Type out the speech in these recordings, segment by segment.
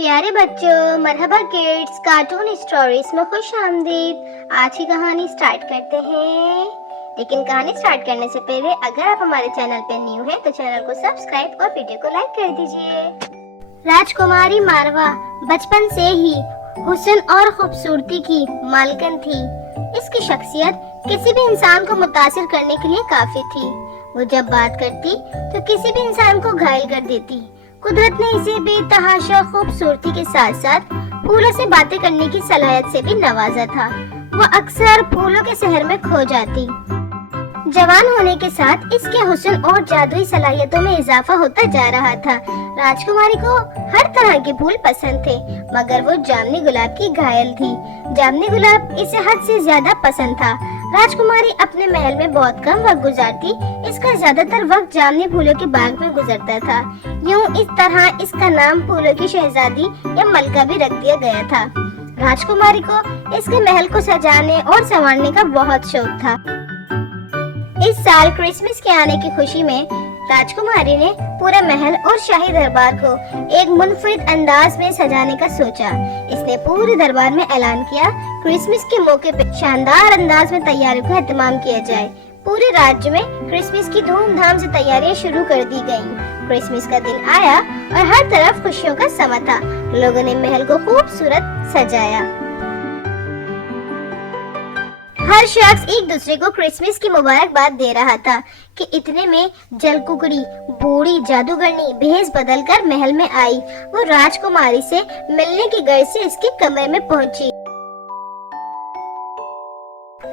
پیارے بچوں، مرحبا کڈز کارٹون اسٹوریز میں خوش آمدید۔ آج کی کہانی سٹارٹ کرتے ہیں، لیکن کہانی سٹارٹ کرنے سے پہلے اگر آپ ہمارے چینل پہ نیو ہیں تو چینل کو سبسکرائب اور ویڈیو کو لائک کر دیجئے۔ راجکماری ماروا بچپن سے ہی حسن اور خوبصورتی کی مالکن تھی۔ اس کی شخصیت کسی بھی انسان کو متاثر کرنے کے لیے کافی تھی۔ وہ جب بات کرتی تو کسی بھی انسان کو گھائل کر دیتی۔ قدرت نے اسے بے تحاشا خوبصورتی کے ساتھ ساتھ پھولوں سے باتیں کرنے کی صلاحیت سے بھی نوازا تھا۔ وہ اکثر پھولوں کے شہر میں کھو جاتی۔ جوان ہونے کے ساتھ اس کے حسن اور جادوئی صلاحیتوں میں اضافہ ہوتا جا رہا تھا۔ راجکماری کو ہر طرح کے پھول پسند تھے، مگر وہ جامنی گلاب کی گھائل تھی۔ جامنی گلاب اسے حد سے زیادہ پسند تھا۔ راجکماری اپنے محل میں بہت کم وقت گزارتی، اس کا زیادہ تر وقت جامنی پھولوں کے باغ میں گزرتا تھا۔ یوں اس طرح اس کا نام پھولوں کی شہزادی یا ملکہ بھی رکھ دیا گیا تھا۔ راجکماری کو اس کے محل کو سجانے اور سنوارنے کا بہت شوق تھا۔ اس سال کرسمس کے آنے کی خوشی میں راجکماری نے پورے محل اور شاہی دربار کو ایک منفرد انداز میں سجانے کا سوچا۔ اس نے پورے دربار میں اعلان کیا، کرسمس کے موقع پہ شاندار انداز میں تیاریوں کا اہتمام کیا جائے۔ پورے راجیہ میں کرسمس کی دھوم دھام سے تیاریاں شروع کر دی گئیں۔ کرسمس کا دن آیا اور ہر طرف خوشیوں کا سما تھا۔ لوگوں نے محل کو خوبصورت سجایا۔ ہر شخص ایک دوسرے کو کرسمس کی مبارکباد دے رہا تھا کہ اتنے میں جل ککڑی بوڑھی جادوگرنی بھیس بدل کر محل میں آئی۔ وہ راجکماری سے ملنے کی غرض سے اس کے کمرے میں پہنچی۔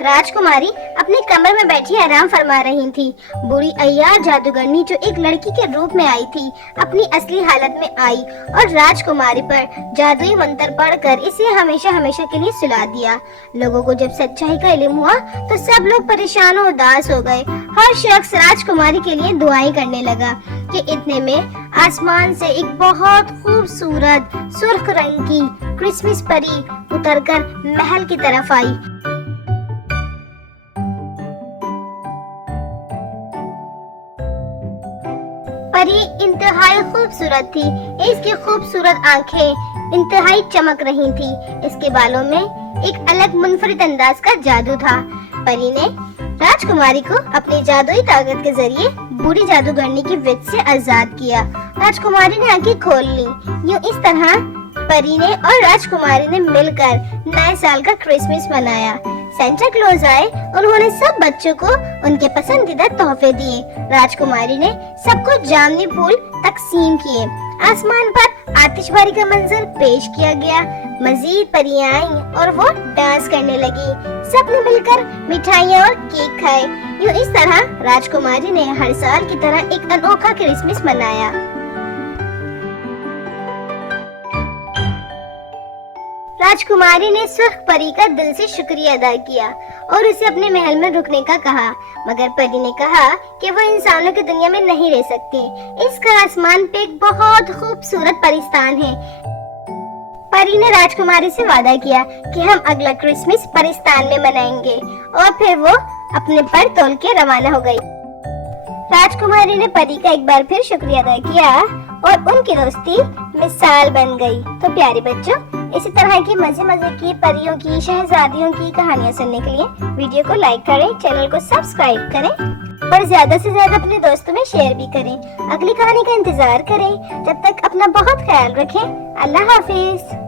راجکماری اپنے کمرے میں بیٹھی آرام فرما رہی تھی۔ بوڑھی عیار جادوگرنی جو ایک لڑکی کے روپ میں آئی تھی، اپنی اصلی حالت میں آئی اور راجکماری پر جادوئی منتر پڑھ کر اسے ہمیشہ ہمیشہ کے لیے سلا دیا۔ لوگوں کو جب سچائی کا علم ہوا تو سب لوگ پریشان و اداس ہو گئے۔ ہر شخص راجکماری کے لیے دعائیں کرنے لگا کہ اتنے میں آسمان سے ایک بہت خوبصورت سرخ رنگ کی کرسمس پری اتر کر محل کی طرف آئی۔ پری انتہائی خوبصورت تھی۔ اس کی خوبصورت آنکھیں انتہائی چمک رہی تھی۔ اس کے بالوں میں ایک الگ منفرد انداز کا جادو تھا۔ پری نے راجکماری کو اپنی جادوئی طاقت کے ذریعے بوڑھی جادوگرنی کی وچ سے آزاد کیا۔ راجکماری نے آنکھیں کھول لی۔ یوں اس طرح پری نے اور راجکماری نے مل کر نئے سال کا کرسمس منایا۔ سینٹا کلوز آئے، انہوں نے سب بچوں کو ان کے پسندیدہ تحفے دیے۔ راجکماری نے سب کو جامنی پھول تقسیم کیے۔ آسمان پر آتش باری کا منظر پیش کیا گیا۔ مزید پریاں آئیں اور وہ ڈانس کرنے لگی۔ سب نے مل کر مٹھائیاں اور کیک کھائے۔ یوں اس طرح راجکماری نے ہر سال کی طرح ایک انوکھا کرسمس منایا۔ راجکماری نے سرخ پری کا دل سے شکریہ ادا کیا اور اسے اپنے محل میں رکنے کا کہا، مگر پری نے کہا کہ وہ انسانوں کی دنیا میں نہیں رہ سکتی۔ اس کا آسمان پہ ایک بہت خوبصورت پرستان ہے۔ پری نے راجکماری سے وعدہ کیا کہ ہم اگلا کرسمس پرستان میں منائیں گے، اور پھر وہ اپنے پر تول کے روانہ ہو گئی۔ راجکماری نے پری کا ایک بار پھر شکریہ ادا کیا اور ان کی دوستی مثال بن گئی۔ تو پیارے بچوں، اسی طرح کی مزے کی پریوں کی شہزادیوں کی کہانیاں سننے کے لیے ویڈیو کو لائک کریں، چینل کو سبسکرائب کریں اور زیادہ سے زیادہ اپنے دوستوں میں شیئر بھی کریں۔ اگلی کہانی کا انتظار کریں۔ جب تک اپنا بہت خیال رکھیں۔ اللہ حافظ۔